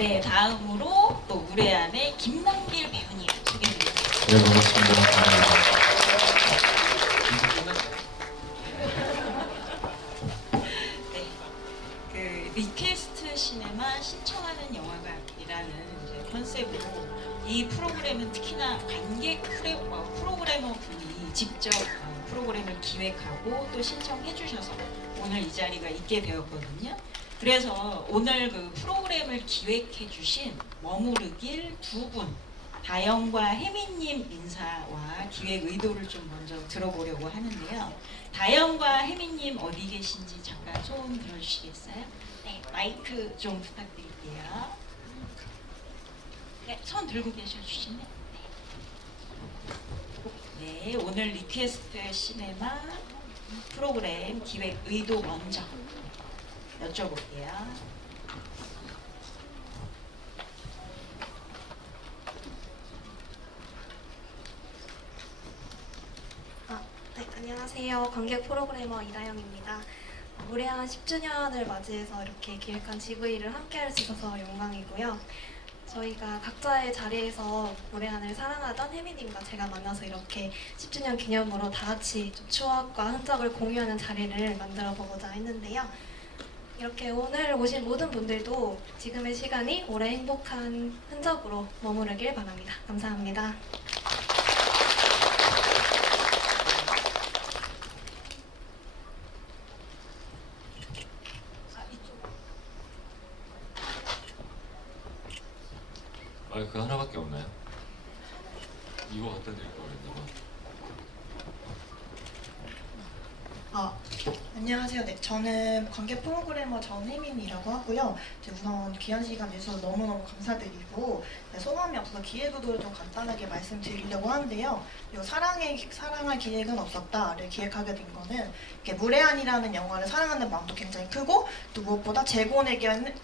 네, 다음으로 또 무례한의 김남길 배우님 소개드립니다. 네, 반갑습니다. 네, 그 리퀘스트 시네마 신청하는 영화관이라는 이제 컨셉으로 이 프로그램은 특히나 관객 프로그래머 분이 직접 프로그램을 기획하고 또 신청해 주셔서 오늘 이 자리가 있게 되었거든요. 그래서 오늘 그 프로그램을 기획해 주신 머무르길 두 분, 다영과 혜민님 인사와 기획 의도를 좀 먼저 들어보려고 하는데요. 다영과 혜민님 어디 계신지 잠깐 소원 들어주시겠어요? 네, 마이크 좀 부탁드릴게요. 네, 손 들고 계셔주시면. 네, 오늘 리퀘스트 시네마 프로그램 기획 의도 먼저 여쭤볼게요. 네, 안녕하세요. 관객 프로그래머 이다영입니다. 무례한 10주년을 맞이해서 이렇게 기획한 GV를 함께할 수 있어서 영광이고요. 저희가 각자의 자리에서 무례한을 사랑하던 혜미님과 제가 만나서 이렇게 10주년 기념으로 다 같이 좀 추억과 흔적을 공유하는 자리를 만들어 보고자 했는데요. 이렇게 오늘 오신 모든 분들도 지금의 시간이 오래 행복한 흔적으로 머무르길 바랍니다. 감사합니다. 마이크 하나밖에 없나요? 이거 갖다 드릴 걸 그랬나 안녕하세요. 네, 저는 관객 프로그래머 전혜민이라고 하고요. 우선 귀한 시간 내주셔서 너무너무 감사드리고, 네, 소감이 없어서 기획의도를 좀 간단하게 말씀드리려고 하는데요. 이 사랑할 기획은 없었다를 기획하게 된 거는 이렇게 무례한이라는 영화를 사랑하는 마음도 굉장히 크고, 또 무엇보다 재곤에게는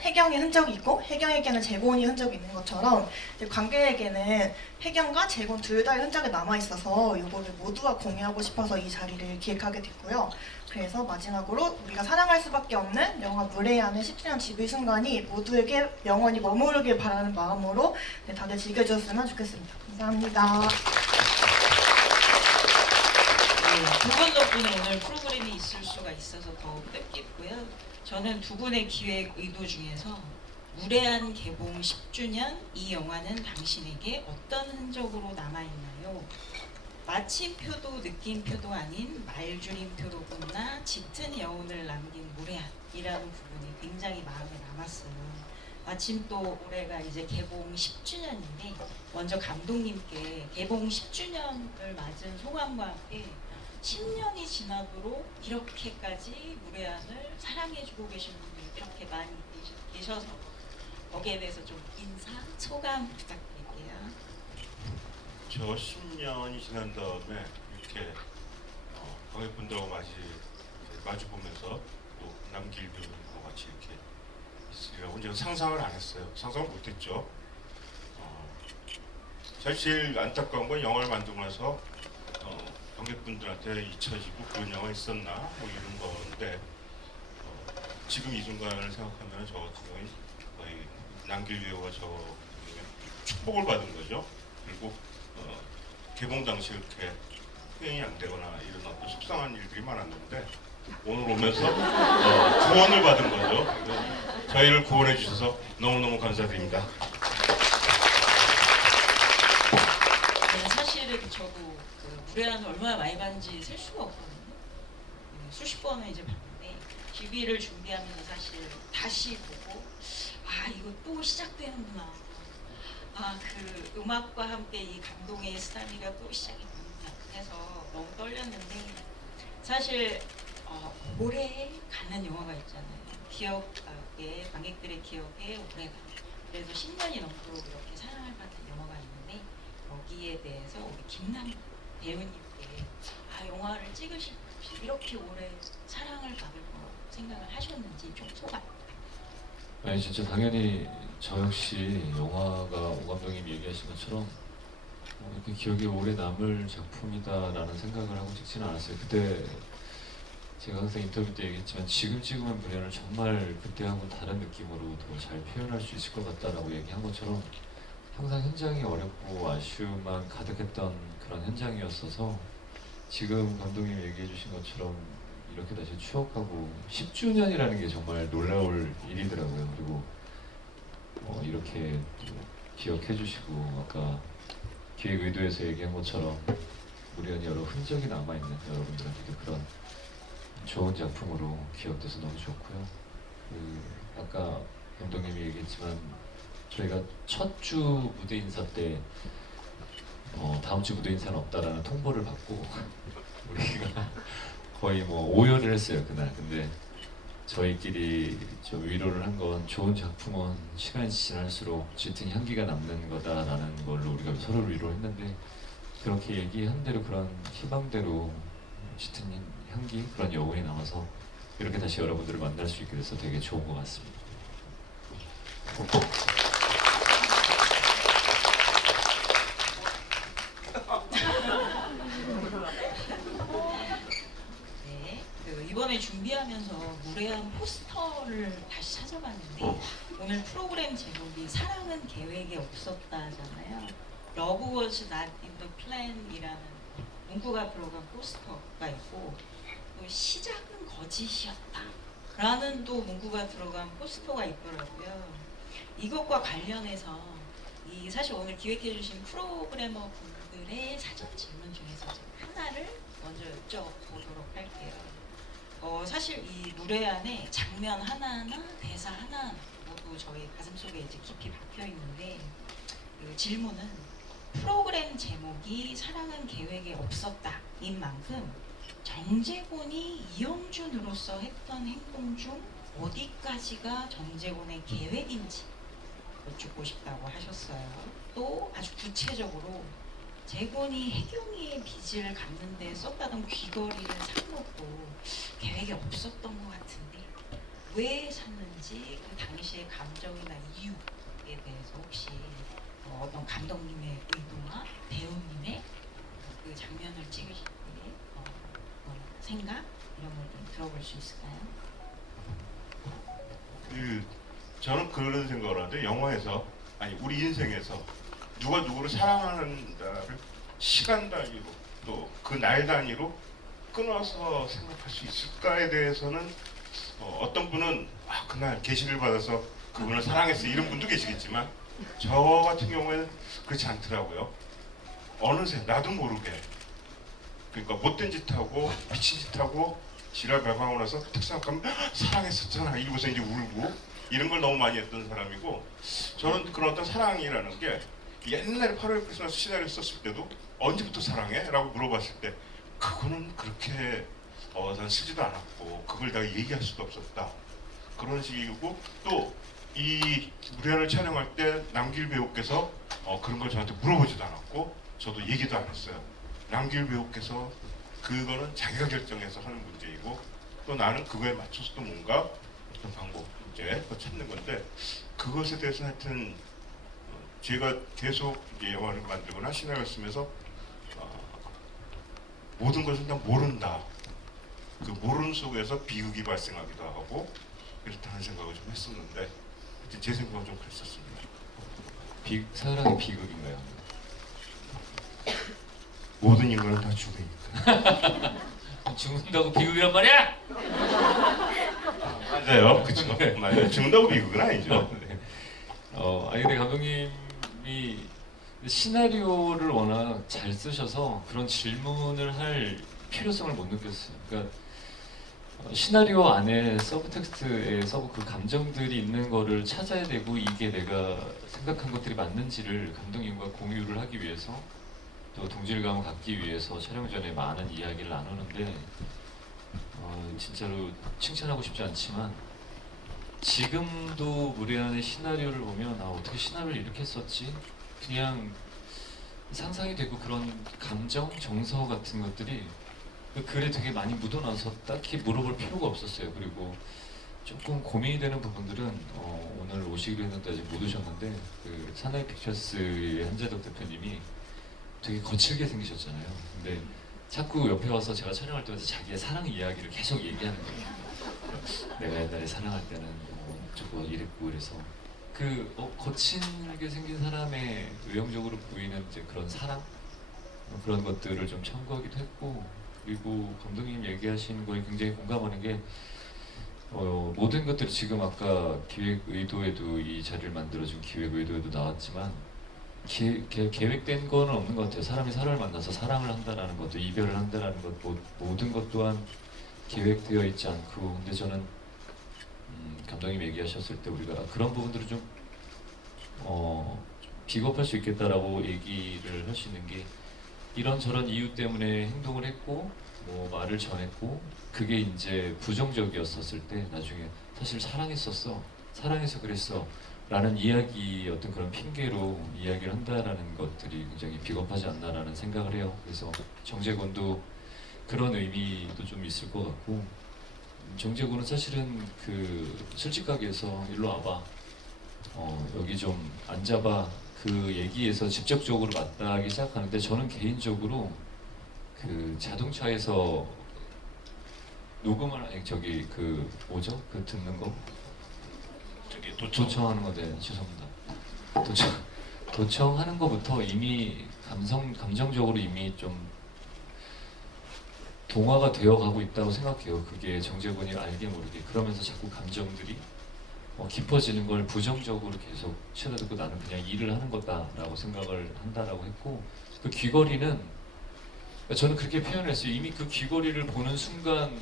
혜경의 흔적이 있고 혜경에게는 재곤이 흔적이 있는 것처럼 관객에게는 혜경과 재곤 둘 다의 흔적이 남아있어서 이거를 모두가 공유하고 싶어서 이 자리를 기획하게 됐고요. 그래서 마지막으로 우리가 사랑할 수밖에 없는 영화 무례한의 10주년 GV 순간이 모두에게 영원히 머무르길 바라는 마음으로 다들 즐겨주셨으면 좋겠습니다. 감사합니다. 네, 두 분 덕분에 오늘 프로그램이 있을 수가 있어서 더욱 뜻깊고요. 저는 두 분의 기획 의도 중에서 무례한 개봉 10주년 이 영화는 당신에게 어떤 흔적으로 남아있나요? 마침표도 느낌표도 아닌 말줄임표로구나 짙은 여운을 남긴 무례한이라는 부분이 굉장히 마음에 남았어요. 마침 또 올해가 이제 개봉 10주년인데 먼저 감독님께 개봉 10주년을 맞은 소감과 함께 10년이 지나도록 이렇게까지 무례한을 사랑해주고 계신 분들이 이렇게 많이 계셔서 거기에 대해서 좀 인사, 소감 부탁드릴게요. 저 10년이 지난 다음에 이렇게 관객분들하고 마주 보면서 또 남길 배우님과 같이 이렇게 있으리라고 제가 상상을 안 했어요. 상상을 못했죠. 사실 제일 안타까운 건 영화를 만들고 나서 관객분들한테 잊혀지고 그런 영화 있었나 뭐 이런 건데 지금 이 순간을 생각하면 저 같은 경우에 거의 남길 배우가 저 축복을 받은 거죠. 그리고 개봉 당시 이렇게 흥행이 안 되거나 이런 어떤 속상한 일들이 많았는데 오늘 오면서 구원을 받은 거죠. 저희를 구원해 주셔서 너무너무 감사드립니다. 네, 사실은 저도 그 무례한을 얼마나 많이 봤는지 셀 수가 없거든요. 네, 수십 번을 이제 봤는데 GV를 준비하면서 사실 다시 보고 이거 또 시작되는구나. 그 음악과 함께 이 감동의 쓰나미가 또 시작이 됩니다. 해서 너무 떨렸는데 사실 오래 가는 영화가 있잖아요. 기억에 관객들의 기억에 오래 가는. 그래서 10년이 넘도록 이렇게 사랑을 받는 영화가 있는데 거기에 대해서 우리 김남 배우님께 영화를 찍으실 때 이렇게 오래 사랑을 받을 거 생각을 하셨는지 좀 소감. 아니 진짜 당연히 저 역시 영화가 오 감독님이 얘기하신 것처럼 이렇게 기억에 오래 남을 작품이다라는 생각을 하고 찍지는 않았어요. 그때 제가 항상 인터뷰 때 얘기했지만 지금 찍으면 무례한을 정말 그때하고 다른 느낌으로 더 잘 표현할 수 있을 것 같다라고 얘기한 것처럼 항상 현장이 어렵고 아쉬움만 가득했던 그런 현장이었어서 지금 감독님이 얘기해 주신 것처럼 이렇게 다시 추억하고 10주년이라는 게 정말 놀라울 일이더라고요. 그리고 이렇게 또 기억해 주시고 아까 기획 의도에서 얘기한 것처럼 무례한 여러 흔적이 남아있는 여러분들한테도 그런 좋은 작품으로 기억돼서 너무 좋고요. 아까 감독님이 얘기했지만 저희가 첫 주 무대 인사 때 다음 주 무대 인사는 없다라는 통보를 받고 우리가 거의 뭐 오열을 했어요 그날. 근데 저희끼리 좀 위로를 한 건 좋은 작품은 시간이 지날수록 짙은 향기가 남는 거다라는 걸로 우리가 서로 위로를 했는데 그렇게 얘기한 대로 그런 희망대로 짙은 향기 그런 여운이 남아서 이렇게 다시 여러분들을 만날 수 있게 돼서 되게 좋은 것 같습니다. 네, 이번에 준비하면서 무례한 포스터를 다시 찾아봤는데 오늘 프로그램 제목이 사랑은 계획에 없었다잖아요. Love was not in the plan이라는 문구가 들어간 포스터가 있고 또 시작은 거짓이었다 라는 또 문구가 들어간 포스터가 있더라고요. 이것과 관련해서 사실 오늘 기획해 주신 프로그래머 분들의 사전 질문 중에서 하나를 먼저 여쭤보도록 할게요. 사실 이 무례한의 장면 하나하나, 대사 하나하나 모두 저희 가슴속에 이제 깊이 박혀 있는데 그 질문은 프로그램 제목이 사랑은 계획에 없었다인 만큼 정재곤이 이영준으로서 했던 행동 중 어디까지가 정재곤의 계획인지 여쭙고 싶다고 하셨어요. 또 아주 구체적으로 재곤이 혜경이의 빚을 갚는 데 썼다던 귀걸이를 산 것도 계획이 없었던 것 같은데 왜 샀는지 그 당시의 감정이나 이유에 대해서 혹시 어떤 감독님의 의도나 배우님의 그 장면을 찍으실 때 생각 이런 걸 좀 들어볼 수 있을까요? 저는 그런 생각을 하는데 영화에서 아니 우리 인생에서 누가 누구를 사랑하는가를 시간 단위로 또 그 날 단위로 끊어서 생각할 수 있을까에 대해서는 어떤 분은 그날 계시를 받아서 그분을 사랑했어 이런 분도 계시겠지만 저 같은 경우에는 그렇지 않더라고요. 어느새 나도 모르게 그러니까 못된 짓 하고 미친 짓 하고 지랄 발광하고 나서 딱 생각하면 사랑했었잖아 이러고서 이제 울고 이런 걸 너무 많이 했던 사람이고 저는 그런 어떤 사랑이라는 게 옛날에 8월 크리스마스 시나리오 썼을 때도 언제부터 사랑해? 라고 물어봤을 때 그거는 그렇게 난 쓰지도 않았고 그걸 내가 얘기할 수도 없었다 그런 식이고 또 이 무례한을 촬영할 때 남길 배우께서 그런 걸 저한테 물어보지도 않았고 저도 얘기도 안 했어요. 남길 배우께서 그거는 자기가 결정해서 하는 문제이고 또 나는 그거에 맞춰서 또 뭔가 어떤 방법 이제 찾는 건데 그것에 대해서 하여튼 제가 계속 이제 영화를 만들거나 시나리오를 쓰면서 모든 것을 다 모른다. 그 모르는 속에서 비극이 발생하기도 하고 그렇다는 생각을 좀 했었는데 하여튼 제 생각은 좀 그랬었습니다. 사랑의 비극인가요? 모든 인간은 다 죽으니까. 죽는다고 비극이란 말이야? 맞아요. 그쵸. 맞아요. 죽는다고 비극은 아니죠. 네. 아니 근데 감독님이 시나리오를 워낙 잘 쓰셔서 그런 질문을 할 필요성을 못 느꼈어요. 그러니까 시나리오 안에 서브텍스트에서 그 감정들이 있는 거를 찾아야 되고 이게 내가 생각한 것들이 맞는지를 감독님과 공유를 하기 위해서 또 동질감을 갖기 위해서 촬영 전에 많은 이야기를 나누는데 진짜로 칭찬하고 싶지 않지만 지금도 무례한의 시나리오를 보면 어떻게 시나리오를 이렇게 썼지? 그냥 상상이 되고 그런 감정, 정서 같은 것들이 그 글에 되게 많이 묻어나서 딱히 물어볼 필요가 없었어요. 그리고 조금 고민이 되는 부분들은 오늘 오시기로 했는데 아직 못 오셨는데 그 사나이 픽처스의 한재덕 대표님이 되게 거칠게 생기셨잖아요. 근데 자꾸 옆에 와서 제가 촬영할 때마다 자기의 사랑 이야기를 계속 얘기하는 거예요. 내가 옛날에 사랑할 때는 뭐 저거 이랬고 그래서 그 거친하게 생긴 사람의 외형적으로 보이는 이제 그런 사랑 그런 것들을 좀 첨부하기도 했고 그리고 감독님 얘기하시는 거에 굉장히 공감하는 게 모든 것들이 지금 아까 기획 의도에도 이 자리를 만들어준 기획 의도에도 나왔지만 계획된 거는 없는 것 같아요. 사람이 사람을 만나서 사랑을 한다라는 것도 이별을 한다라는 것 모든 것 또한 계획되어 있지 않고 근데 저는 감독님 얘기하셨을 때 우리가 그런 부분들을 좀 비겁할 수 있겠다라고 얘기를 할 수 있는 게 이런저런 이유 때문에 행동을 했고 뭐 말을 전했고 그게 이제 부정적이었었을 때 나중에 사실 사랑했었어 사랑해서 그랬어 라는 이야기 어떤 그런 핑계로 이야기를 한다라는 것들이 굉장히 비겁하지 않나라는 생각을 해요. 그래서 정재곤도 그런 의미도 좀 있을 것 같고 정재곤은 사실은 그 술집가게에서 일로 와봐 여기 좀 앉아봐 그 얘기에서 직접적으로 맞닿기 시작하는데 저는 개인적으로 그 자동차에서 녹음을 저기 그 뭐죠? 그 듣는 거 저기 도청하는 건데 죄송합니다. 도청하는 거부터 이미 감정적으로 이미 좀 동화가 되어가고 있다고 생각해요. 그게 정재곤이 알게 모르게 그러면서 자꾸 감정들이 깊어지는 걸 부정적으로 계속 치닫고 나는 그냥 일을 하는 거다라고 생각을 한다라고 했고 그 귀걸이는 저는 그렇게 표현했어요. 이미 그 귀걸이를 보는 순간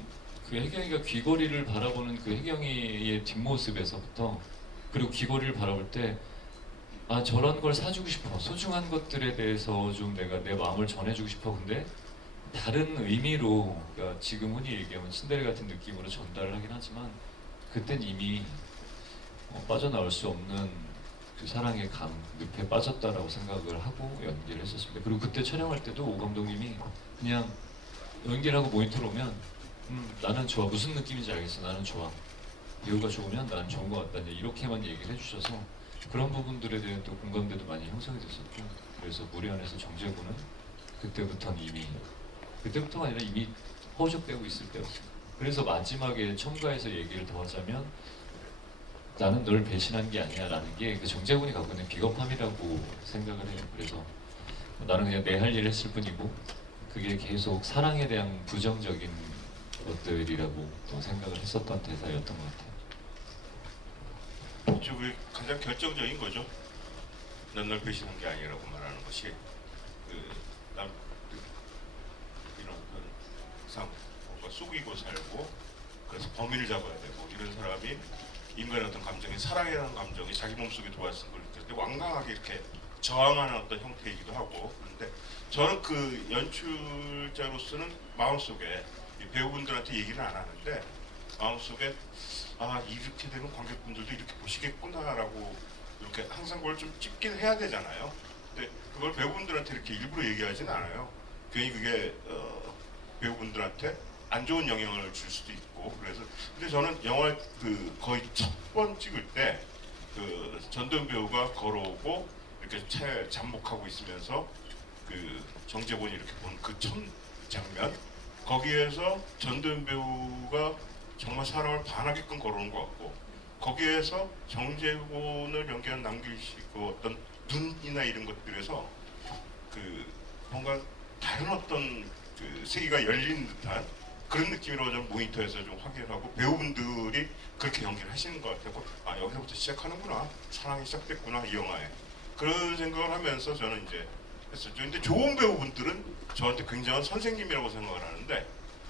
그 혜경이가 귀걸이를 바라보는 그 혜경이의 뒷모습에서부터 그리고 귀걸이를 바라볼 때 아 저런 걸 사주고 싶어 소중한 것들에 대해서 좀 내가 내 마음을 전해주고 싶어 근데 다른 의미로 그러니까 지금 흔히 얘기하면 친데레 같은 느낌으로 전달을 하긴 하지만 그땐 이미 빠져나올 수 없는 그 사랑의 늪에 빠졌다라고 생각을 하고 연기를 했었습니다. 그리고 그때 촬영할 때도 오 감독님이 그냥 연기를 하고 모니터로 오면 나는 좋아 무슨 느낌인지 알겠어 나는 좋아 배우가 좋으면 나는 좋은 것 같다 이렇게만 얘기를 해주셔서 그런 부분들에 대한 또 공감대도 많이 형성이 됐었고 그래서 무례한에서 정재곤은 그때부터는 이미 그때부터가 아니라 이미 허우적대고 있을 때였어요. 그래서 마지막에 첨가해서 얘기를 더 하자면 나는 널 배신한 게 아니야 라는 게 그 정재곤이 갖고 있는 비겁함이라고 생각을 해요. 그래서 나는 그냥 내 할 일을 했을 뿐이고 그게 계속 사랑에 대한 부정적인 것들이라고 또 생각을 했었던 대사였던 것 같아요. 이쪽이 가장 결정적인 거죠. 난 널 배신한 게 아니라고 말하는 것이 이런 뭔가 속이고 살고 그래서 범인을 잡아야 되고 이런 사람이 인간의 어떤 감정이 사랑이라는 감정이 자기 몸속에 들어왔을 걸 느낄 때 완강하게 이렇게 저항하는 어떤 형태이기도 하고 그런데 저는 그 연출자로서는 마음속에 배우분들한테 얘기는 안 하는데 마음속에 아 이렇게 되면 관객분들도 이렇게 보시겠구나라고 이렇게 항상 그걸 좀 찍긴 해야 되잖아요. 근데 그걸 배우분들한테 이렇게 일부러 얘기하진 않아요. 괜히 그게 배우분들한테 안 좋은 영향을 줄 수도 있고 그래서 근데 저는 영화 그 거의 첫 번 찍을 때 그 전도연 배우가 걸어오고 이렇게 차에 잠복하고 있으면서 그 정재곤이 이렇게 본 그 첫 장면 거기에서 전도연 배우가 정말 사람을 반하게끔 걸어오는 것 같고 거기에서 정재곤을 연기한 남길 씨 그 어떤 눈이나 이런 것들에서 그 뭔가 다른 어떤 그 세계가 열린 듯한 그런 느낌으로 좀 모니터에서 좀 확인하고 배우분들이 그렇게 연기를 하시는 것 같고 아 여기서부터 시작하는구나 사랑이 시작됐구나 이 영화에 그런 생각을 하면서 저는 이제 했었죠. 근데 좋은 배우분들은 저한테 굉장한 선생님이라고 생각을 하는데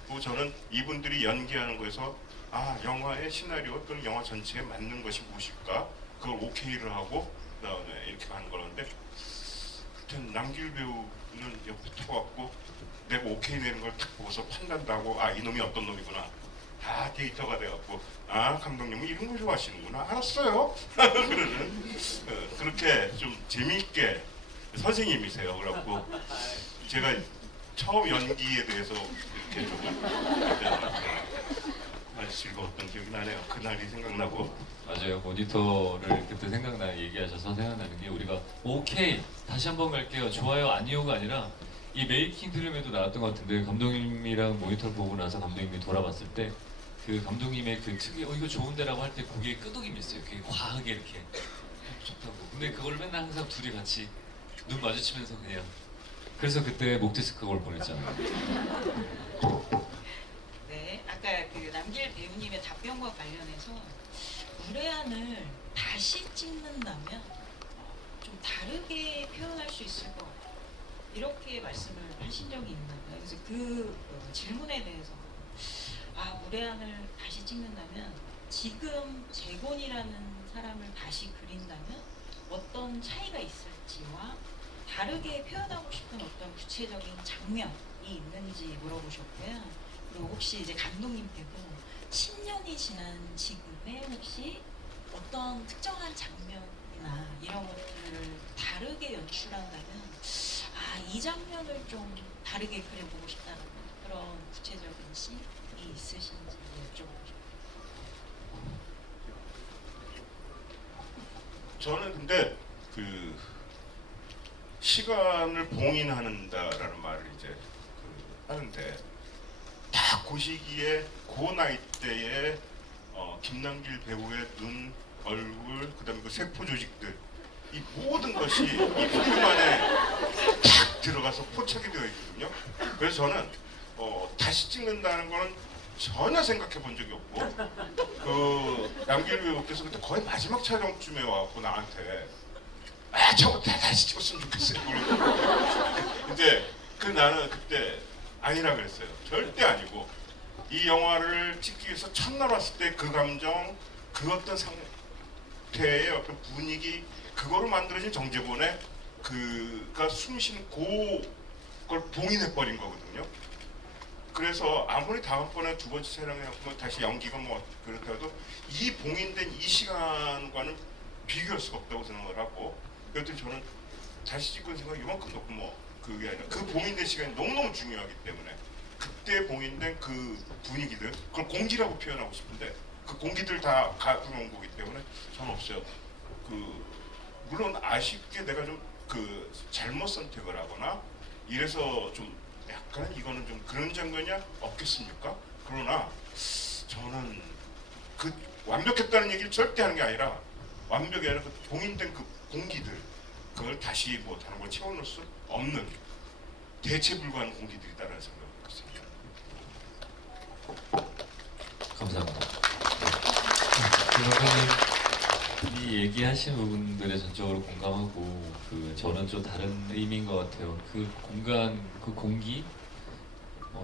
그리고 저는 이분들이 연기하는 거에서 아 영화의 시나리오 또는 영화 전체에 맞는 것이 무엇일까 그걸 오케이를 하고 그다음에 이렇게 가는 거라는데 남길 배우는 옆에 터갖고 내가 오케이 내는 걸 딱 보고서 판단도 하고 아 이놈이 어떤 놈이구나 다 데이터가 돼갖고 아 감독님은 이런 걸 좋아하시는구나 알았어요 그러는 그렇게 좀 재미있게 선생님이세요. 그래갖고 제가 처음 연기에 대해서 이렇게 좀 아주 즐거웠던 기억이 나네요. 그날이 생각나고 맞아요. 모니터를 그때 얘기하셔서 생각나는 게 우리가 오케이 다시 한번 갈게요 좋아요 아니요가 아니라 이 메이킹 필름에도 나왔던 것 같은데 감독님이랑 모니터를 보고 나서 감독님이 돌아봤을 때 그 감독님의 그 특유 이거 좋은데라고 할 때 고개에 끄덕임이 있어요. 그게 과하게 이렇게 좋다고. 근데 그걸 맨날 항상 둘이 같이 눈 마주치면서 그냥 그래서 그때 목 디스크가 올 뻔했잖아요. 네, 아까 그 남길 배우님의 답변과 관련해서 무례한을 다시 찍는다면 좀 다르게 표현할 수 있을 것 같아요. 이렇게 말씀을 하신 적이 있나 봐요. 그래서 그 질문에 대해서 무례한을 다시 찍는다면 지금 재곤이라는 사람을 다시 그린다면 어떤 차이가 있을지와 다르게 표현하고 싶은 어떤 구체적인 장면이 있는지 물어보셨고요. 그리고 혹시 이제 감독님께도 10년이 지난 지금에 혹시 어떤 특정한 장면이나 이런 것들을 다르게 연출한다면 이 장면을 좀 다르게 그려보고 싶다는 그런 구체적인 씬이 있으신지 여쭤보고 싶어요. 저는 근데 그 시간을 봉인한다라는 말을 이제 하는데 딱 그 시기에 그 나이 때에 김남길 배우의 눈, 얼굴, 그다음에 그 세포 조직들 이 모든 것이 이 필름 안에 딱 들어가서 포착이 되어 있거든요. 그래서 저는 다시 찍는다는 거는 전혀 생각해 본 적이 없고 그 남길 배우께서 그때 거의 마지막 촬영쯤에 와갖고 나한테 저거 다시 찍었으면 좋겠어요. 근데 나는 그때 아니라 그랬어요. 절대 아니고 이 영화를 찍기 위해서 첫날 왔을 때 그 감정, 그 어떤 상태의 어떤 분위기 그거로 만들어진 정재본의 그가 숨쉬는 그걸 봉인해 버린 거거든요. 그래서 아무리 다음번에 두 번째 촬영해서 다시 연기가 뭐 그렇다도 이 봉인된 이 시간과는 비교할 수가 없다고 생각을 하고 그랬더니 저는 다시 찍은 생각이 이만큼 높고 뭐 그게 아니라 그 봉인된 시간이 너무너무 중요하기 때문에 그때 봉인된 그 분위기들 그걸 공기라고 표현하고 싶은데 그 공기들 다 가지고 온 거기 때문에 저는 없어요. 물론 아쉽게 내가 좀 잘못 선택을 하거나 이래서 좀 약간 이거는 좀 그런 장면이야 없겠습니까? 그러나 저는 그 완벽했다는 얘기를 절대 하는 게 아니라 완벽이 아니라 그 봉인된 그 공기들 그걸 다시 뭐 다른 걸 채워넣을 수 없는 대체 불가한 공기들이다라는 생각을 했습니다. 감사합니다. 감독님이 얘기하신 부분들에 전적으로 공감하고 저는 좀 다른 의미인 것 같아요. 그 공간, 그 공기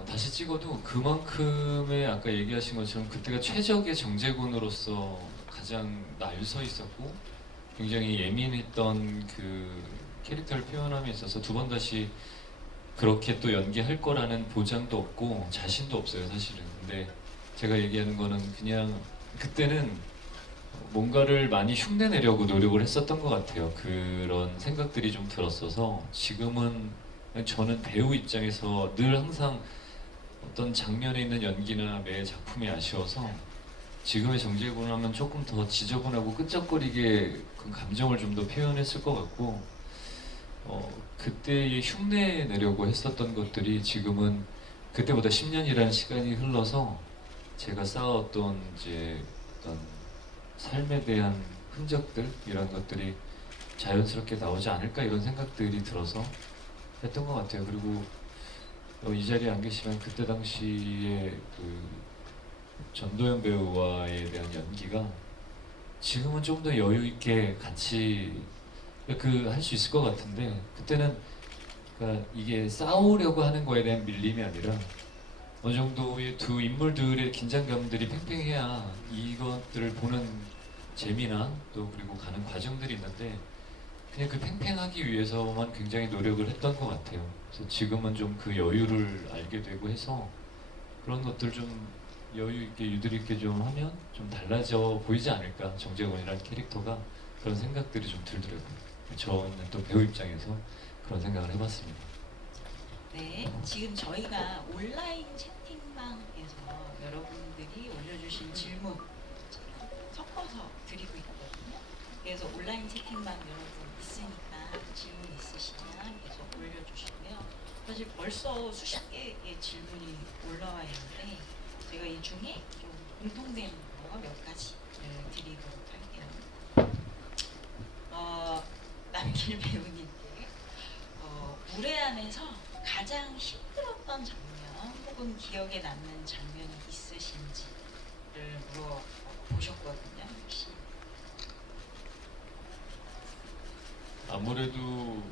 다시 찍어도 그만큼의 아까 얘기하신 것처럼 그때가 최적의 정재군으로서 가장 날 서 있었고 굉장히 예민했던 그 캐릭터를 표현함에 있어서 두 번 다시 그렇게 또 연기할 거라는 보장도 없고 자신도 없어요 사실은. 근데 제가 얘기하는 거는 그냥 그때는 뭔가를 많이 흉내내려고 노력을 했었던 것 같아요. 그런 생각들이 좀 들었어서 지금은 저는 배우 입장에서 늘 항상 어떤 장면에 있는 연기나 매 작품이 아쉬워서 지금의 정재군을 하면 조금 더 지저분하고 끈적거리게 그 감정을 좀 더 표현했을 것 같고 그때의 흉내 내려고 했었던 것들이 지금은 그때보다 10년이라는 시간이 흘러서 제가 쌓아왔던 이제 어떤 삶에 대한 흔적들 이런 것들이 자연스럽게 나오지 않을까 이런 생각들이 들어서 했던 것 같아요. 그리고 이 자리에 안 계시면 그때 당시에 그 전도연 배우와에 대한 연기가 지금은 좀 더 여유 있게 같이 할 수 있을 것 같은데 그때는 그러니까 이게 싸우려고 하는 거에 대한 밀림이 아니라 어느 정도의 두 인물들의 긴장감들이 팽팽해야 이것들을 보는 재미나 또 그리고 가는 과정들이 있는데 그냥 그 팽팽하기 위해서만 굉장히 노력을 했던 것 같아요. 그래서 지금은 좀 그 여유를 알게 되고 해서 그런 것들 좀 여유 있게 유들 있게 좀 하면 좀 달라져 보이지 않을까 정재권이라는 캐릭터가 그런 생각들이 좀 들더라고요. 저는 또 배우 입장에서 그런 생각을 해봤습니다. 네, 지금 저희가 온라인 채팅방에서 여러분들이 올려주신 질문 섞어서 드리고 있거든요. 그래서 온라인 채팅방 여러분 있으니까 질문 있으시면 계속 올려주시고요. 사실 벌써 수십 개의 질문이 올라와 있는데 제가 이 중에 좀 공통된 거 몇 가지를 드리도록 할게요. 남길 배우님께 무례한에서 가장 힘들었던 장면 혹은 기억에 남는 장면이 있으신지를 물어보셨거든요. 혹시 아무래도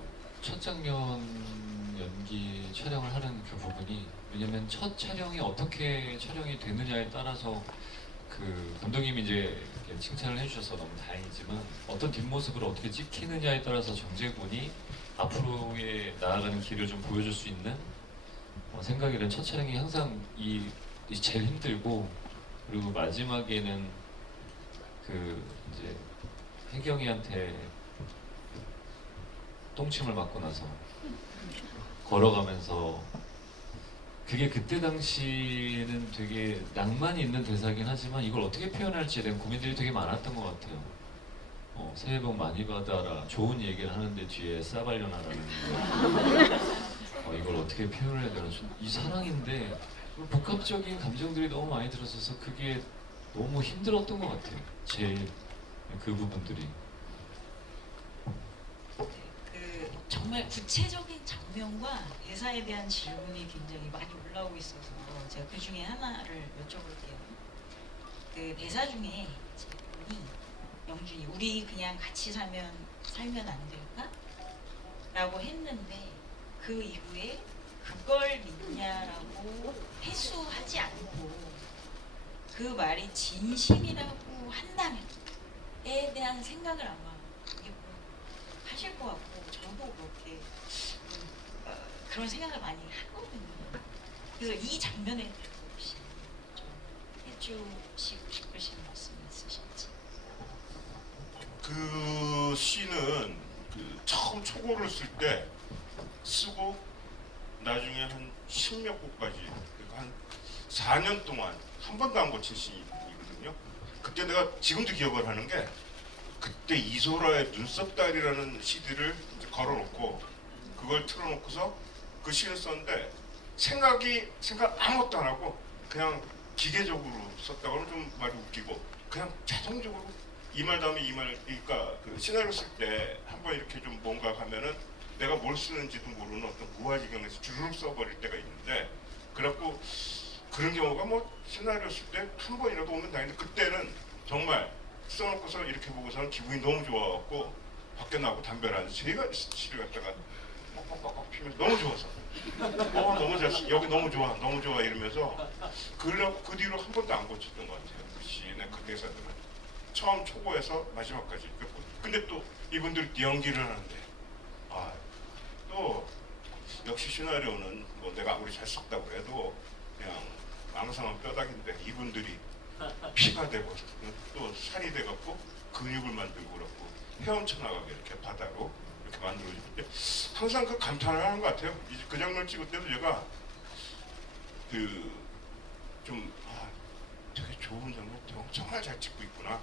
첫 장면 연기 촬영을 하는 그 부분이, 왜냐면 첫 촬영이 어떻게 촬영이 되느냐에 따라서 그 감독님이 이제 이렇게 칭찬을 해주셔서 너무 다행이지만 어떤 뒷모습으로 어떻게 찍히느냐에 따라서 정재군이 앞으로의 나아가는 길을 좀 보여줄 수 있는 생각이란 첫 촬영이 항상 이 제일 힘들고, 그리고 마지막에는 그 이제 혜경이한테 똥침을 맞고 나서 걸어가면서, 그게 그때 당시에는 되게 낭만이 있는 대사긴 하지만 이걸 어떻게 표현할지에 대한 고민들이 되게 많았던 것 같아요. 새해 복 많이 받아라, 좋은 얘기를 하는데 뒤에 싸발려나라는 거. 이걸 어떻게 표현을 해야 되나. 이 사랑인데 복합적인 감정들이 너무 많이 들어서서 그게 너무 힘들었던 것 같아요. 제일 그 부분들이. 그 정말 구체적인 장면과 대사에 대한 질문이 굉장히 많이 올라오고 있어서 제가 그 중에 하나를 여쭤볼게요. 그 대사 중에 제분이 영준이 우리 그냥 같이 살면 안 될까? 라고 했는데 그 이후에 그걸 믿냐라고 회수하지 않고 그 말이 진심이라고 한다면에 대한 생각을 아마 이게 하실 것 같고 저도 그렇게 그런 생각을 많이 하거든요. 그래서 이 장면에 대해서 혹시 좀 해주시고 싶으신 말씀 있으신지. 그 씬은 그 처음 초고를 쓸 때 쓰고 나중에 한 10몇 곡까지, 그러니까 한 4년 동안 한 번도 안 고친 씬이거든요. 그때 내가 지금도 기억을 하는 게, 그때 이소라의 눈썹달이라는 CD를 걸어놓고 그걸 틀어놓고서 그 씬을 썼는데 생각 아무것도 안 하고 그냥 기계적으로 썼다고 하면 좀 말이 웃기고, 그냥 자동적으로 이 말 다음에 이 말, 그러니까 그 시나리오 쓸 때 한번 이렇게 좀 뭔가 하면은 내가 뭘 쓰는지도 모르는 어떤 무아지경에서 주르륵 써버릴 때가 있는데, 그래갖고 그런 경우가 뭐 시나리오 쓸 때 한 번이라도 오면 다행인데, 그때는 정말 써놓고서 이렇게 보고서는 기분이 너무 좋아갖고 밖에 나가고 담배를 안 제가 시를 갖다가 뻑뻑뻑 피면서 너무 좋아서 너무 잘, 여기 너무 좋아 이러면서, 그래갖고 그 뒤로 한 번도 안 고쳤던 것 같아요. 그 시인의 그 대사들은 처음 초고에서 마지막까지. 근데 또 이분들 연기를 하는데 또 역시 시나리오는 뭐 내가 아무리 잘 썼다고 해도 그냥 앙상한 뼈다귀인데 이분들이 피가 되고 또 살이 돼갖고 근육을 만들고 그렇고 헤엄쳐 나가게 이렇게 바다로 이렇게 만들어주는데, 항상 그 감탄을 하는 것 같아요. 이제 그 장면 찍을 때도 제가 되게 좋은 장면, 정말 잘 찍고 있구나.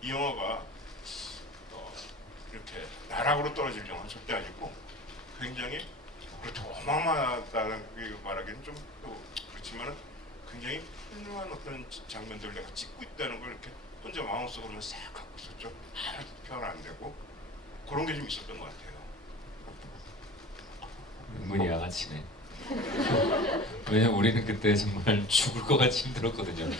이 영화가 이렇게 나락으로 떨어질 영화는 절대 아니고 굉장히 그렇죠, 어마어마하다는 말하기는 좀 또 그렇지만은 굉장히 훌륭한 어떤 장면들을 내가 찍고 있다는 걸 이렇게 혼자 마음속으로만 싹 갖고 있었죠. 하나도 표현 안 되고 그런 게 좀 있었던 것 같아요. 은근히 양아치네. 왜냐면 우리는 그때 정말 죽을 것 같이 힘들었거든요.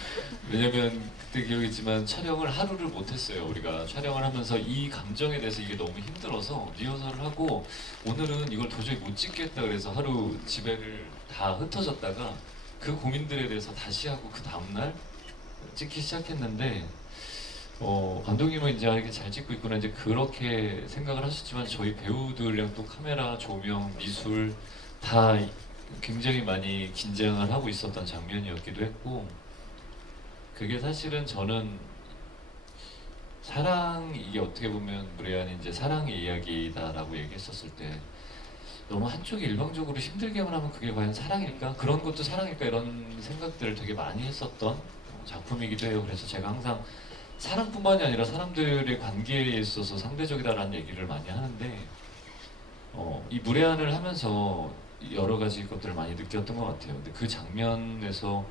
왜냐면 그때 기억이지만 촬영을 하루를 못했어요. 우리가 촬영을 하면서 이 감정에 대해서 이게 너무 힘들어서 리허설을 하고, 오늘은 이걸 도저히 못 찍겠다 그래서 하루 집에를 다 흩어졌다가 그 고민들에 대해서 다시 하고 그 다음날 찍기 시작했는데, 감독님은 이제 이게 잘 찍고 있구나 이제 그렇게 생각을 하셨지만, 저희 배우들이랑 또 카메라, 조명, 미술 다 굉장히 많이 긴장을 하고 있었던 장면이었기도 했고, 그게 사실은 저는 이게 어떻게 보면 무례한 이제 사랑의 이야기다라고 얘기했었을 때, 너무 한쪽이 일방적으로 힘들게만 하면 그게 과연 사랑일까? 그런 것도 사랑일까? 이런 생각들을 되게 많이 했었던 작품이기도 해요. 그래서 제가 항상 사랑뿐만이 아니라 사람들의 관계에 있어서 상대적이다라는 얘기를 많이 하는데, 이 무례한을 하면서 여러 가지 것들을 많이 느꼈던 것 같아요. 근데 그 장면에서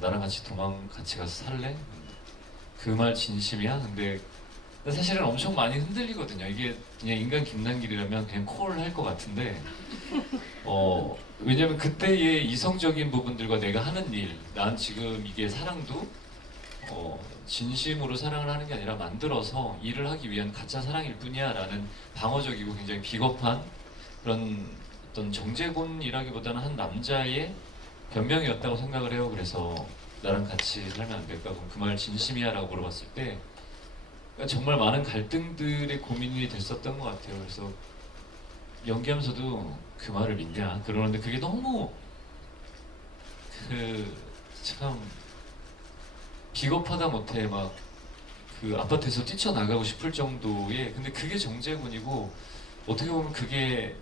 나랑 같이 같이 가서 살래? 그 말 진심이야? 근데 사실은 엄청 많이 흔들리거든요. 이게 그냥 인간 김남길이라면 그냥 콜 할 것 같은데 왜냐면 그때의 이성적인 부분들과 내가 하는 일, 난 지금 이게 사랑도 진심으로 사랑을 하는 게 아니라 만들어서 일을 하기 위한 가짜 사랑일 뿐이야 라는 방어적이고 굉장히 비겁한 그런 어떤 정제곤이라기보다는 한 남자의 변명이었다고 생각을 해요. 그래서 나랑 같이 살면 안 될까? 그럼 그 말 진심이야? 라고 물어봤을 때 그러니까 정말 많은 갈등들의 고민이 됐었던 것 같아요. 그래서 연기하면서도 그 말을 믿냐? 그러는데 그게 너무 참 비겁하다 못해 막 그 아파트에서 뛰쳐나가고 싶을 정도의 근데 그게 정제군이고 어떻게 보면 그게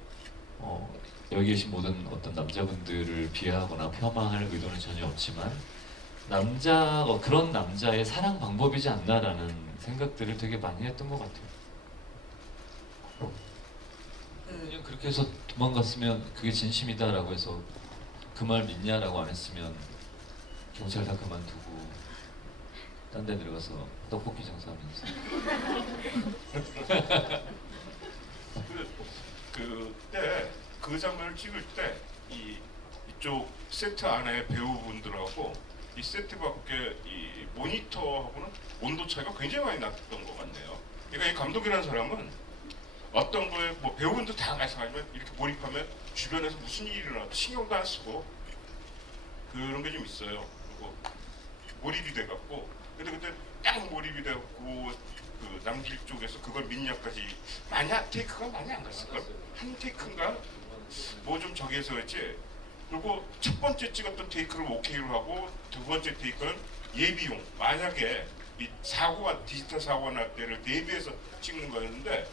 여기 계신 모든 어떤 남자분들을 비하하거나 폄하할 의도는 전혀 없지만 그런 남자의 사랑 방법이지 않나라는 생각들을 되게 많이 했던 것 같아요. 그냥 그렇게 해서 도망갔으면 그게 진심이다라고 해서 그 말 믿냐라고 안 했으면 경찰 다 그만두고 딴 데 들어가서 떡볶이 장사하면서 그때 그 장면을 찍을 때 이쪽 세트 안에 배우분들하고 이 세트 밖에 이 모니터하고는 온도 차이가 굉장히 많이 났던 것 같네요. 그러니까 이 감독이라는 사람은 어떤 거에 뭐 배우분도 다 마찬가지지만 이렇게 몰입하면 주변에서 무슨 일이 일어나도 신경도 안 쓰고 그런 게 좀 있어요. 그리고 몰입이 돼갖고 근데 그때 딱 몰입이 돼갖고 그 남길 쪽에서 그걸 믿냐까지 테이크가 많이 안 갔을걸? 한 테이크인가? 뭐 좀 저기 해서 했지. 그리고 첫 번째 찍었던 테이크를 오케이로 하고 두 번째 테이크는 예비용. 만약에 이 디지털 사고가 날 때를 대비해서 찍는 거였는데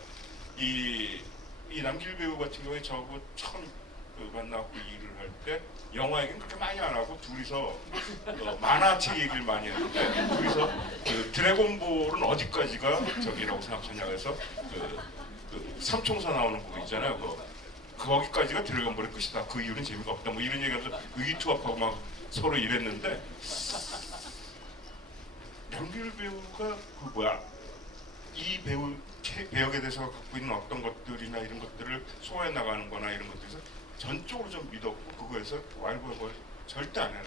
이 남길 배우 같은 경우에 저하고 처음 만나고 일을 할 때 영화 얘기는 그렇게 많이 안 하고 둘이서 만화책 얘기를 많이 했는데 둘이서 그 드래곤볼은 어디까지가 저기라고 생각하냐 해서 그 삼총사 나오는 부분 있잖아요. 거기까지가 드래곤볼의 끝이다. 그 이유는 재미가 없다. 뭐 이런 얘기하면서 의기투합하고 막 서로 이랬는데 남길 배우가 이 배역에 대해서 갖고 있는 어떤 것들이나 이런 것들을 소화해 나가는 거나 이런 것들에서 전적으로 좀 믿었고 그거에서 왈가왈부 절대 안 해요.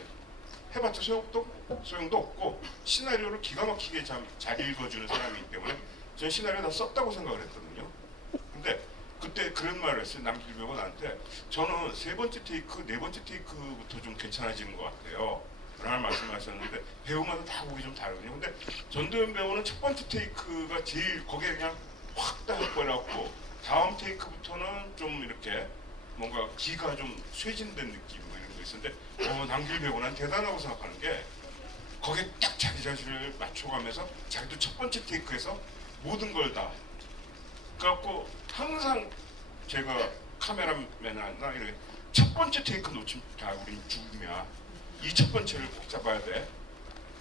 해봤자 소용도 없고 시나리오를 기가 막히게 잘 읽어주는 사람이기 때문에 저는 시나리오 다 썼다고 생각을 했거든요. 근데 그때 그런 말을 했어요. 남길 배우가 나한테 저는 세 번째 테이크, 네 번째 테이크부터 좀 괜찮아지는 것 같아요. 라는 말씀하셨는데 배우마다 다 보기 좀 다르거든요. 근데 전도연 배우는 첫 번째 테이크가 제일 거기에 그냥 확 딱 해버렸고 다음 테이크부터는 좀 이렇게 뭔가 기가 좀 쇠진된 느낌 뭐 이런 거 있었는데 남길 배우는 대단하고 생각하는 게 거기에 딱 자기 자신을 맞춰가면서 자기도 첫 번째 테이크에서 모든 걸 다 그래갖고 항상 제가 카메라맨이나 이렇게 첫 번째 테이크 놓치면 다 우린 죽음이야. 이 첫 번째를 꼭 잡아야 돼.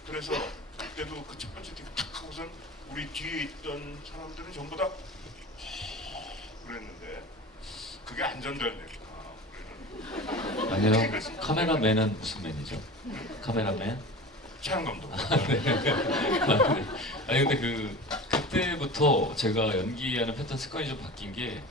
그래서 그때도 그 첫 번째 테이크 탁 하고선 우리 뒤에 있던 사람들은 전부 다 그랬는데 그게 안전되네. 아니요. 카메라맨은 무슨 맨이죠? 카메라맨? 촬영 감독. 아니 근데 그때부터 제가 연기하는 패턴 습관이 좀 바뀐 게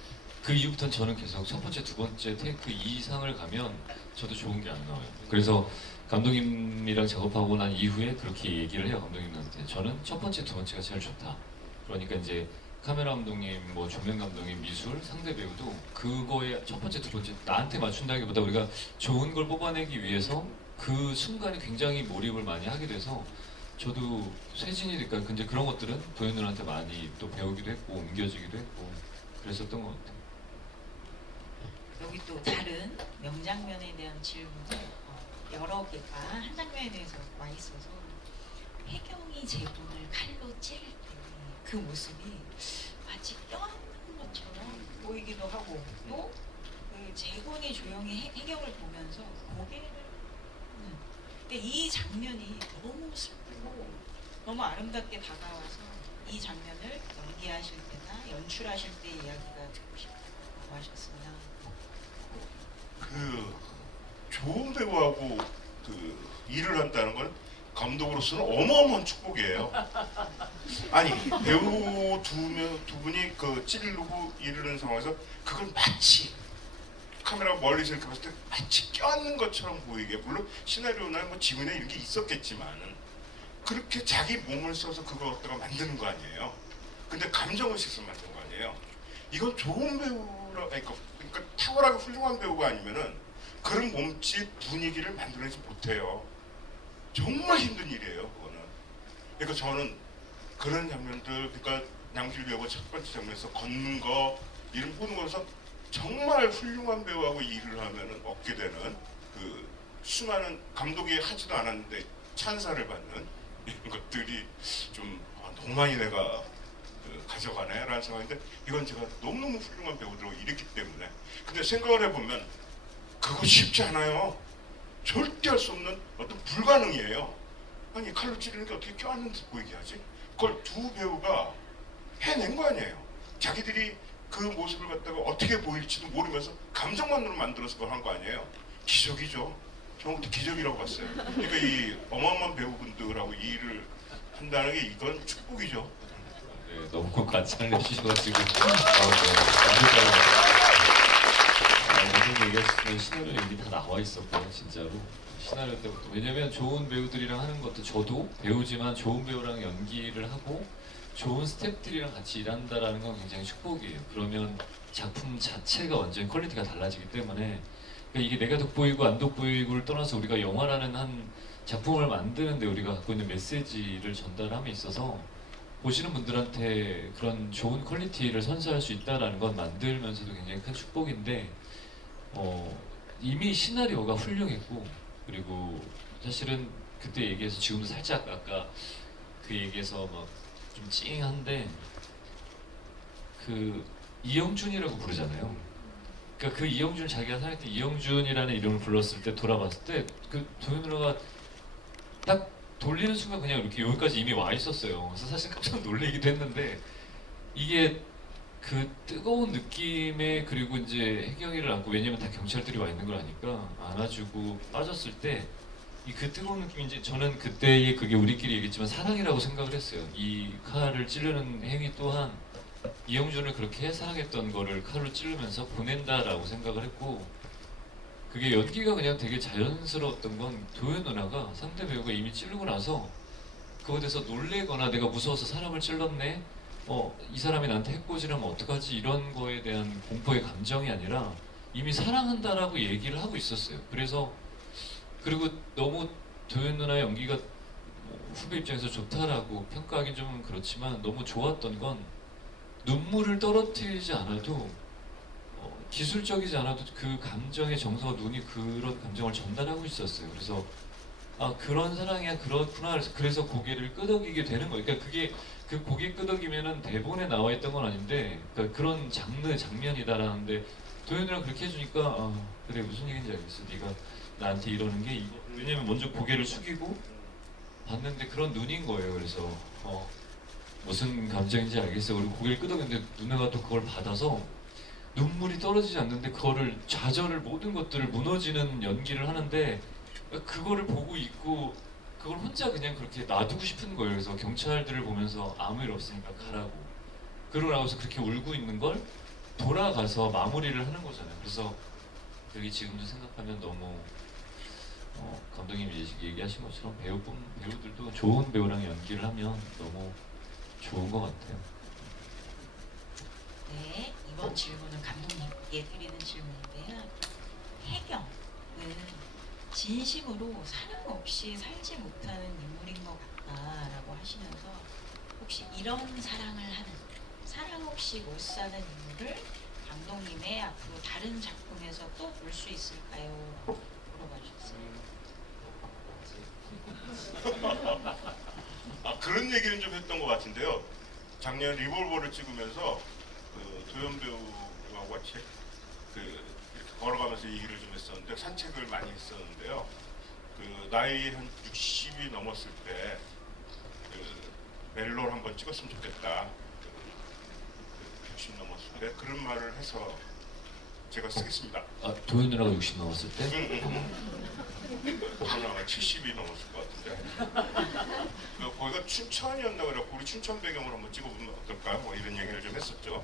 그 이후부터는 저는 계속 첫 번째, 두 번째 테이크 이상을 가면 저도 좋은 게 안 나와요. 그래서 감독님이랑 작업하고 난 이후에 그렇게 얘기를 해요. 감독님한테 저는 첫 번째, 두 번째가 제일 좋다. 그러니까 이제 카메라 감독님, 뭐 조명 감독님, 미술, 상대 배우도 그거에 첫 번째, 두 번째 나한테 맞춘다기보다 우리가 좋은 걸 뽑아내기 위해서 그 순간에 굉장히 몰입을 많이 하게 돼서 저도 쇠진이니까 근데 그런 것들은 도현 누나한테 많이 또 배우기도 했고 옮겨지기도 했고 그랬었던 것 같아요. 여기 또 다른 명장면에 대한 질문을 여러 개가 한 장면에 대해서 와 있어서 혜경이 제군을 칼로 찌를 때 그 모습이 마치 껴안는 것처럼 보이기도 하고 또 그 제군이 조용히 혜경을 보면서 고개를 근데 이 장면이 너무 슬프고 너무 아름답게 다가와서 이 장면을 연기하실 때나 연출하실 때 이야기가 듣고 싶다고 하셨습니다. 그 좋은 배우하고 그 일을 한다는 건 감독으로서는 어마어마한 축복이에요. 아니 배우 두 분이 그 찌르고 이르는 상황에서 그걸 마치 카메라가 멀리서 이렇게 봤을 때 마치 껴안는 것처럼 보이게, 물론 시나리오나 뭐 지문에 이런 게 있었겠지만은 그렇게 자기 몸을 써서 그걸 갖다가 만드는 거 아니에요. 근데 감정을 싣서 만든 거 아니에요. 이건 좋은 배우라, 그러니까 탁월하게 훌륭한 배우가 아니면은 그런 몸짓 분위기를 만들어내지 못해요. 정말 힘든 일이에요, 그거는. 그러니까 저는 그런 장면들, 그러니까 양길 배우가 첫 번째 장면에서 걷는 거, 이런 보는 거에서 정말 훌륭한 배우하고 일을 하면은 얻게 되는 그 수많은, 감독이 하지도 않았는데 찬사를 받는 이런 것들이 좀 너무 많이 내가 가져가네 라는 생각인데, 이건 제가 너무너무 훌륭한 배우들하고 일했기 때문에. 근데 생각을 해보면 그거 쉽지 않아요. 절대 할 수 없는 어떤 불가능이에요. 아니 칼로 찌르는 게 어떻게 껴안는 듯 보이게 하지? 그걸 두 배우가 해낸 거 아니에요. 자기들이 그 모습을 갖다가 어떻게 보일지도 모르면서 감정만으로 만들어서 그걸 한 거 아니에요. 기적이죠. 저는 그때 기적이라고 봤어요. 그러니까 이 어마어마한 배우분들하고 이 일을 한다는 게 이건 축복이죠. 네, 너무 관찰을 해주셔가지고 모든 얘기하시면 시나리오 이미 다 나와 있었고요, 진짜로. 시나리오 때부터. 왜냐면 좋은 배우들이랑 하는 것도, 저도 배우지만 좋은 배우랑 연기를 하고 좋은 스태프들이랑 같이 일한다라는 건 굉장히 축복이에요. 그러면 작품 자체가 완전히 퀄리티가 달라지기 때문에, 그러니까 이게 내가 돋보이고 안 돋보이고를 떠나서 우리가 영화라는 한 작품을 만드는데 우리가 갖고 있는 메시지를 전달함에 있어서 보시는 분들한테 그런 좋은 퀄리티를 선사할 수 있다는 건 만들면서도 굉장히 큰 축복인데, 이미 시나리오가 훌륭했고, 그리고 사실은 그때 얘기해서 지금도 살짝 아까 그 얘기에서 막 좀 찡한데, 그 이영준이라고 부르잖아요. 그러니까 그 이영준, 자기가 살았을 때 이영준이라는 이름을 불렀을 때 돌아봤을 때 그 도현 누나가 딱 돌리는 순간 그냥 이렇게 여기까지 이미 와 있었어요. 그래서 사실 깜짝 놀래기도 했는데, 이게 그 뜨거운 느낌에, 그리고 이제 혜경이를 안고, 왜냐면 다 경찰들이 와 있는 걸 아니까 안아주고 빠졌을 때 이 그 뜨거운 느낌인지, 저는 그때의 그게 우리끼리 얘기했지만 사랑이라고 생각을 했어요. 이 칼을 찌르는 행위 또한 이영준을 그렇게 사랑했던 거를 칼로 찌르면서 보낸다라고 생각을 했고, 그게 연기가 그냥 되게 자연스러웠던 건 도현 누나가 상대 배우가 이미 찌르고 나서 그거에 대해서 놀래거나 내가 무서워서 사람을 찔렀네, 이 사람이 나한테 해코지라면 어떡하지, 이런 거에 대한 공포의 감정이 아니라 이미 사랑한다라고 얘기를 하고 있었어요. 그래서, 그리고 너무 도현 누나의 연기가 후배 입장에서 좋다라고 평가하긴 좀 그렇지만 너무 좋았던 건 눈물을 떨어뜨리지 않아도, 기술적이지 않아도 그 감정의 정서가, 눈이 그런 감정을 전달하고 있었어요. 그래서 그런 사랑이야, 그렇구나. 그래서 고개를 끄덕이게 되는 거예요. 그러니까 그게, 그 고개 끄덕이면은 대본에 나와 있던 건 아닌데, 그러니까 그런 장면이다라는데 도현 누나가 그렇게 해주니까 그래, 무슨 얘기인지 알겠어. 네가 나한테 이러는 게 이거. 왜냐면 먼저 고개를 숙이고 봤는데 그런 눈인 거예요. 그래서 무슨 감정인지 알겠어. 그리고 고개를 끄덕였는데 누나가 또 그걸 받아서 눈물이 떨어지지 않는데 그거를, 좌절을, 모든 것들을 무너지는 연기를 하는데, 그거를 보고 있고 그걸 혼자 그냥 그렇게 놔두고 싶은 거예요. 그래서 경찰들을 보면서 아무 일 없으니까 가라고, 그러고 나서 그렇게 울고 있는 걸 돌아가서 마무리를 하는 거잖아요. 그래서 여기 지금도 생각하면 너무 감독님이 얘기하신 것처럼 배우들도 좋은 배우랑 연기를 하면 너무 좋은 것 같아요. 네, 이번 질문은 감독님께 드리는 질문인데요. 혜경은 진심으로 사랑 없이 살지 못하는 인물인 것 같다라고 하시면서, 혹시 이런 사랑을 하는, 사랑 없이 못 사는 인물을 감독님의 앞으로 다른 작품에서 또 볼 수 있을까요? 물어봐 주셨어요. 그런 얘기는 좀 했던 것 같은데요. 작년 리볼버를 찍으면서 그 도현 배우와 같이 이렇게 걸어가면서 얘기를 좀 했었는데, 산책을 많이 했었는데요. 그 나이 한 60이 넘었을 때 멜로를 한번 찍었으면 좋겠다. 60 넘었을 때 그런 말을 해서 제가 쓰겠습니다. 아, 도현 누나가 60 넘었을 때? 누나가 70이 넘었을 것 같은데 거기가 춘천이었나 그래갖고 우리 춘천 배경으로 한번 찍어보면 어떨까 뭐 이런 얘기를 좀 했었죠.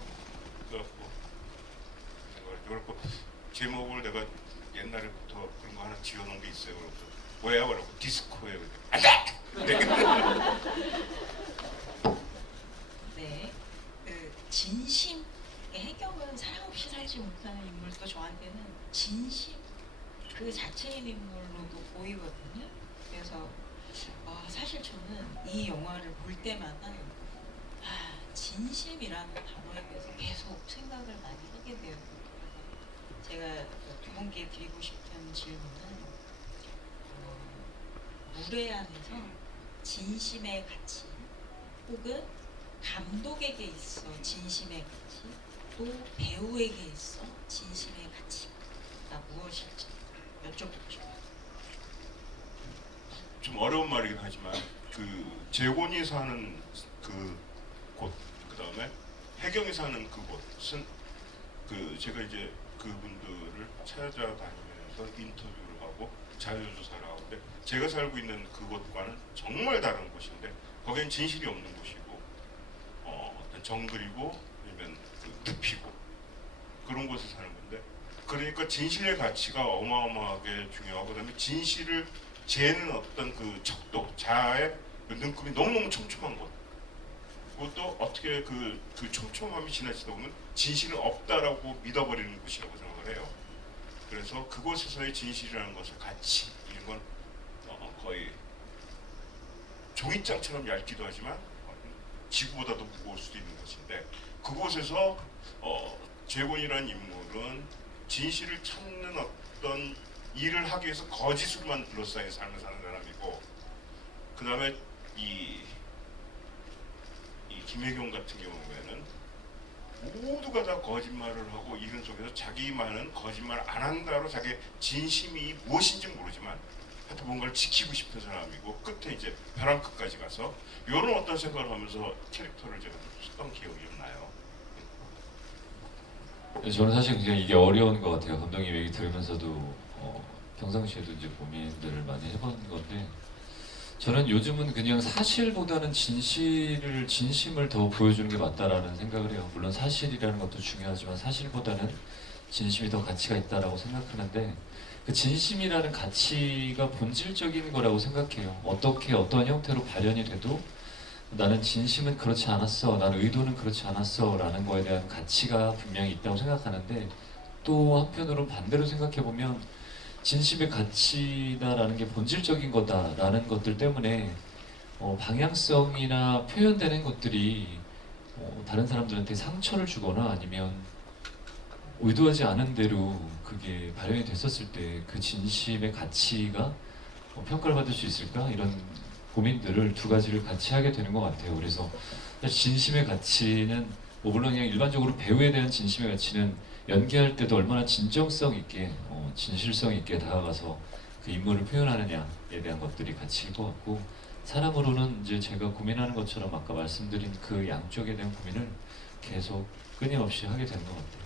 그래갖고 제목을 내가 옛날에부터 그런 거 하나 지어놓은 게 있어요. 그래서 뭐야? 그러고 디스코예요. 안돼! 네, 그 진심, 해경은 사랑 없이 살지 못하는 인물도 저한테는 진심 그 자체인 인물로도 보이거든요. 그래서 사실 저는 이 영화를 볼 때마다 진심이라는 단어에 대해서 계속 생각을 많이 하게 돼요. 그래서 제가 두 분께 드리고 싶은 질문은 무례 안에서 진심의 가치 혹은 감독에게 있어 진심의 가치 또 배우에게 있어 진심의 가치가 무엇일지 여쭤보고 싶어요. 좀 어려운 말이긴 하지만 그 재곤이 사는 그 곳, 그 다음에 해경이 사는 그곳은 그 제가 이제 그분들을 찾아다니면서 인터뷰를 하고 자료조사를 하는데 제가 살고 있는 그곳과는 정말 다른 곳인데 거기는 진실이 없는 곳이고 어떤 정글이고 아니면 그 늪이고 그런 곳에 사는 건데 그러니까 진실의 가치가 어마어마하게 중요하고 그다음에 진실을 재는 어떤 그 척도 자아의 눈금이 너무너무 촘촘한 것 그것도 어떻게 그 촘촘함이 지나치다 보면 진실은 없다라고 믿어버리는 곳이라고 생각을 해요. 그래서 그곳에서의 진실이라는 것의 가치 이런 건 거의 종이장처럼 얇기도 하지만 지구보다도 무거울 수도 있는 것인데 그곳에서 재곤이라는 인물은 진실을 찾는 어떤 일을 하기 위해서 거짓으로만 둘러싸인 삶을 사는 사람이고 그 다음에 이 김혜경 같은 경우에는 모두가 다 거짓말을 하고 이런 속에서 자기만은 거짓말 안 한다로 자기 진심이 무엇인지 모르지만 하여튼 뭔가를 지키고 싶은 사람이고 끝에 이제 벼랑 끝까지 가서 이런 어떤 생각을 하면서 캐릭터를 제가 썼던 기억이 좀 나요. 저는 사실 그냥 이게 어려운 것 같아요. 감독님 얘기 들으면서도 평상시에도 이제 고민들을 많이 해본 건데 저는 요즘은 그냥 사실보다는 진심을 더 보여주는 게 맞다라는 생각을 해요. 물론 사실이라는 것도 중요하지만 사실보다는 진심이 더 가치가 있다라고 생각하는데 그 진심이라는 가치가 본질적인 거라고 생각해요. 어떻게 어떤 형태로 발현이 돼도 나는 진심은 그렇지 않았어, 나는 의도는 그렇지 않았어 라는 거에 대한 가치가 분명히 있다고 생각하는데 또 한편으로 반대로 생각해보면 진심의 가치다라는 게 본질적인 거다라는 것들 때문에 방향성이나 표현되는 것들이 다른 사람들한테 상처를 주거나 아니면 의도하지 않은 대로 그게 발현이 됐었을 때 그 진심의 가치가 평가를 받을 수 있을까? 이런 고민들을 두 가지를 같이 하게 되는 것 같아요. 그래서 진심의 가치는 물론 그냥 일반적으로 배우에 대한 진심의 가치는 연기할 때도 얼마나 진정성 있게 진실성 있게 다가가서 그 인물을 표현하느냐에 대한 것들이 가치일 것 같고 사람으로는 이제 제가 고민하는 것처럼 아까 말씀드린 그 양쪽에 대한 고민을 계속 끊임없이 하게 되는 것 같아요.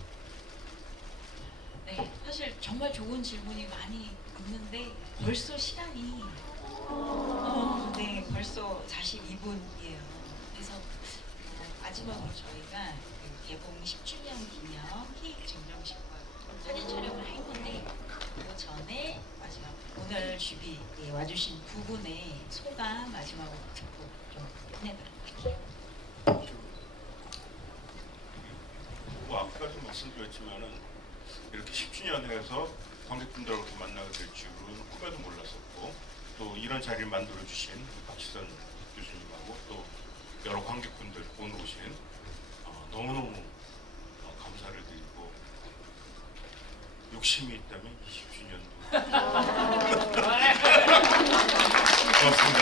네, 사실 정말 좋은 질문이 많이 있는데 벌써 시간이 네, 벌써 42분이에요. 그래서 마지막으로 저희가 그 개봉 10주년 기념 케이크 증정식과 사진 촬영을 할 건데 그 전에 마지막 오늘 주비에 와주신 두 분의 소감 마지막으로 듣고 좀 끝내도록 할게요. 아까도 말씀드렸지만은 이렇게 10주년 해서 관객분들하고 만나게 될 줄은 꿈에도 몰랐었고 또 이런 자리를 만들어주신 박시선 교수님하고 또 여러 관객분들 오늘 오신 너무너무 감사를 드리고 욕심이 있다면 20주년도 고맙습니다.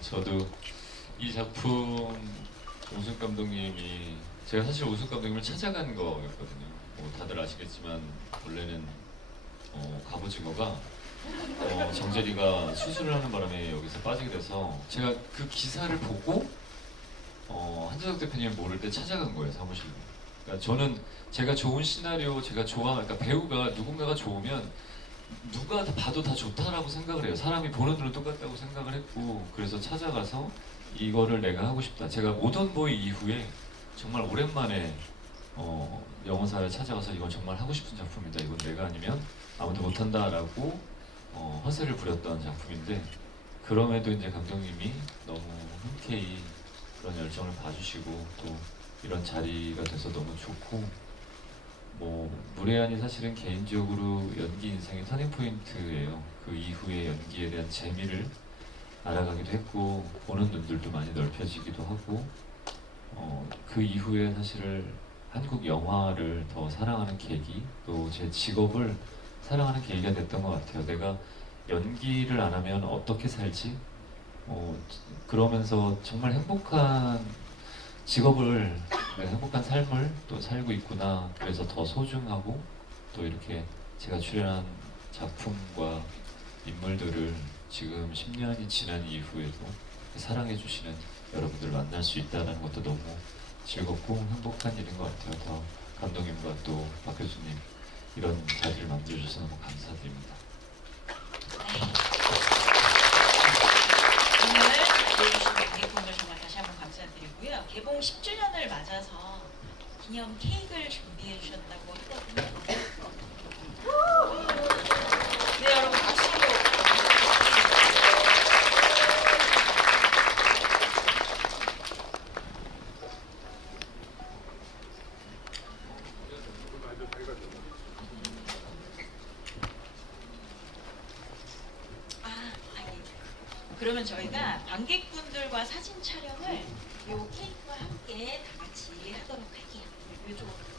저도 이 작품 오승 감독님이 제가 사실 오승 감독님을 찾아간 거였거든요. 다들 아시겠지만 원래는 갑오징어가 정재리가 수술을 하는 바람에 여기서 빠지게 돼서 제가 그 기사를 보고 한재석 대표님 모를 때 찾아간 거예요, 사무실로. 그러니까 저는 제가 좋은 시나리오, 제가 그러니까 배우가 누군가가 좋으면 누가 봐도 다 좋다라고 생각을 해요. 사람이 보는 눈은 똑같다고 생각을 했고, 그래서 찾아가서 이거를 내가 하고 싶다. 제가 모던보이 이후에 정말 오랜만에 영화사를 찾아가서 이건 정말 하고 싶은 작품이다. 이건 내가 아니면 아무도 못한다라고 허세를 부렸던 작품인데, 그럼에도 이제 감독님이 너무 흔쾌히 그런 열정을 봐주시고 또 이런 자리가 돼서 너무 좋고, 무례한이 사실은 개인적으로 연기 인생의 터닝 포인트예요. 그 이후에 연기에 대한 재미를 알아가기도 했고 보는 눈들도 많이 넓혀지기도 하고, 그 이후에 사실은 한국 영화를 더 사랑하는 계기, 또 제 직업을 사랑하는 계기가 됐던 것 같아요. 내가 연기를 안 하면 어떻게 살지? 그러면서 정말 행복한 직업을, 내가 행복한 삶을 또 살고 있구나. 그래서 더 소중하고, 또 이렇게 제가 출연한 작품과 인물들을 지금 10년이 지난 이후에도 사랑해주시는 여러분들을 만날 수 있다는 것도 너무 즐겁고 행복한 일인 것 같아요. 더 감독님과 또 박 교수님 이런 자리를 만들어주셔서 너무 감사드립니다. 오늘 보여주신 관객분들 정말 다시 한번 감사드리고요. 개봉 10주년을 맞아서 기념 케이크를 준비해 주셨다고 하거든요. 네, 여러분 박수로. 그러면 저희가 관객분들과 사진 촬영을 이 케이크와 함께 다 같이 하도록 할게요. 이쪽으로.